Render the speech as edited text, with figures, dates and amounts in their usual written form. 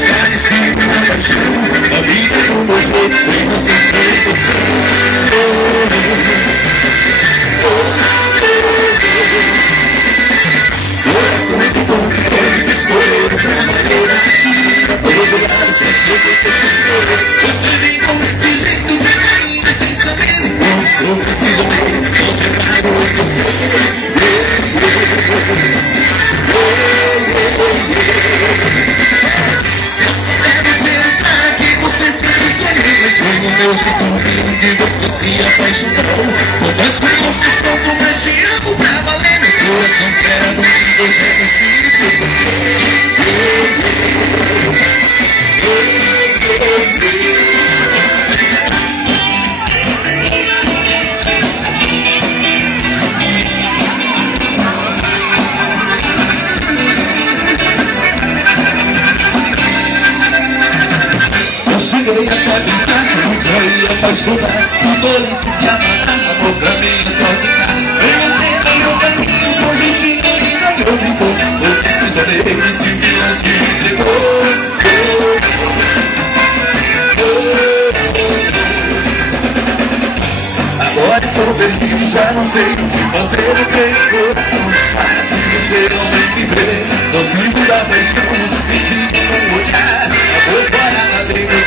parecida uma paixão. A vida do meu jeito, sem nossa explicação. Coração é tão bom que pode escolher uma maneira assim. Todo lado te explico que eu te escolho. Você vem com esse jeito de ainda sem saber. Não estou precisando, não te paro em você. O meu jeito lindo que você se apaixonou. Confesso que confessou como eu te amo pra valer. Meu coração quero que eu já consigo você. Eu cheguei a pensar que nunca ia apaixonar. Adolescência se amarrar, amor pra mim é só ficar. E você tem um caminho com jeitinho e ganhou. Me conquistou, prisioneiro, esse vilão se entregou. Agora estou perdido, já não sei o que fazer. Eu creio que coração dispara se você não vem me ver. Não vivo da paixão, me diga um olhar. A boca na dentro.